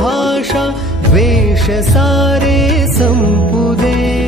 भाषा वेषसारे सम्बुदे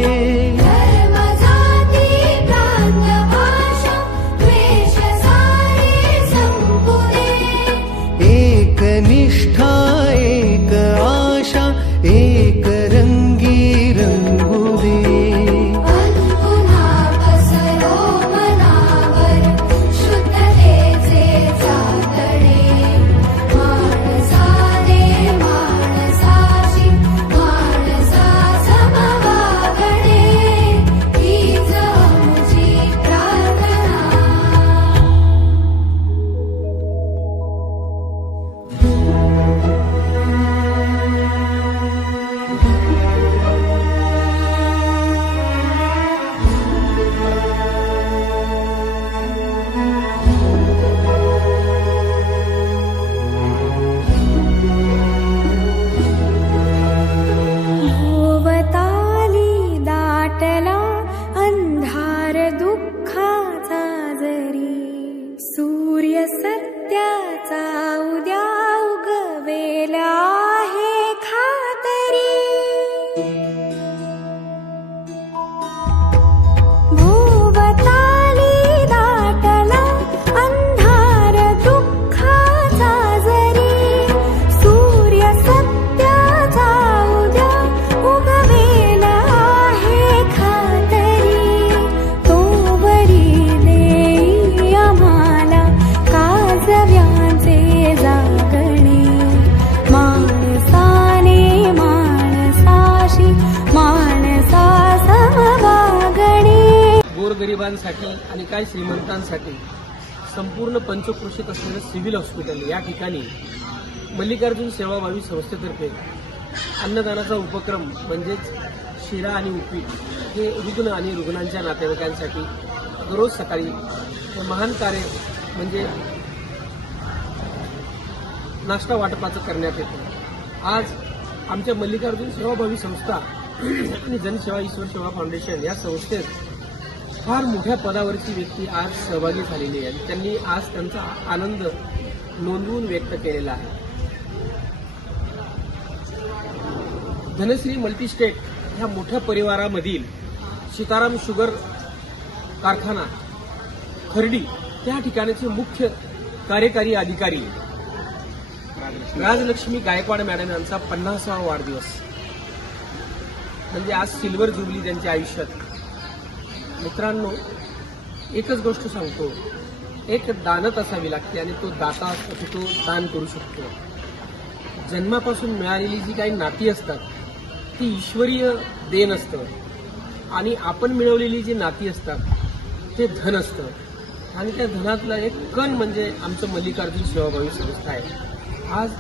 गोरगरिबांसाठी आणि काही श्रीमंतांसाठी संपूर्ण पंचक्रोशीत असलेलं सिव्हिल हॉस्पिटल या ठिकाणी मल्लिकार्जुन सेवाभावी संस्थेतर्फे अन्नदानाचा उपक्रम म्हणजेच शिरा आणि उपीट हे रुग्ण आणि रुग्णांच्या नातेवाईकांसाठी दररोज सकाळी हे महान कार्य म्हणजे नाश्ता वाटपाचं करण्यात येतं. आज आमच्या मल्लिकार्जुन सेवाभावी संस्था आणि जनसेवा ईश्वर सेवा फाउंडेशन या संस्थेत फार मोठ्या पदावरची व्यक्ती आज सहभागी झालेली आहे. आणि त्यांनी आज त्यांचा आनंद नोंदवून व्यक्त केलेला आहे. धनश्री मल्टीस्टेट ह्या मोठ्या परिवारामधील सीताराम शुगर कारखाना खर्डी त्या ठिकाणाचे मुख्य कार्यकारी अधिकारी राजलक्ष्मी गायकवाड मॅडम यांचा पन्नासावा वाढदिवस. म्हणजे आज सिल्वर जुबली त्यांच्या आयुष्यात. मित्रांनो एकच गोष्ट सांगतो. एक दानत असावी लागते आणि तो दाता असतो की तो दान करू शकतो. जन्मापासून मिळालेली जी काही नाती असतात ती ईश्वरीय देण असतं. आणि आपण मिळवलेली जी नाती असतात ते धन असतं. आणि त्या धनातला एक कण म्हणजे आमचं मल्लिकार्जुन सेवाभावी संस्था आहे. आज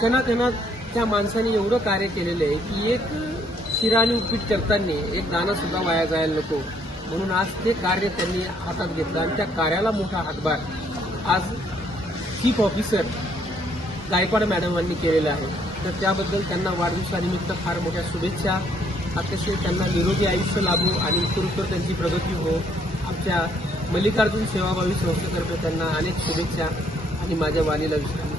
कणाकणात त्या माणसाने एवढं कार्य केलेलं आहे की एक शिरा आणि उपीट करताना एक दानासुद्धा वाया जायला नको. म्हणून आज ते कार्य त्यांनी हातात घेतलं आणि त्या कार्याला मोठा हातभार. आज चीफ ऑफिसर गायकवाड मॅडमांनी केलेलं आहे. तर त्याबद्दल त्यांना वाढदिवसानिमित्त फार मोठ्या शुभेच्छा. अतिशय त्यांना निरोगी आयुष्य लाभू आणि उत्तरोत्तर त्यांची प्रगती हो. आमच्या मल्लिकार्जुन सेवाभावी संस्थेतर्फे त्यांना अनेक शुभेच्छा आणि माझ्या वाणीला विश्राम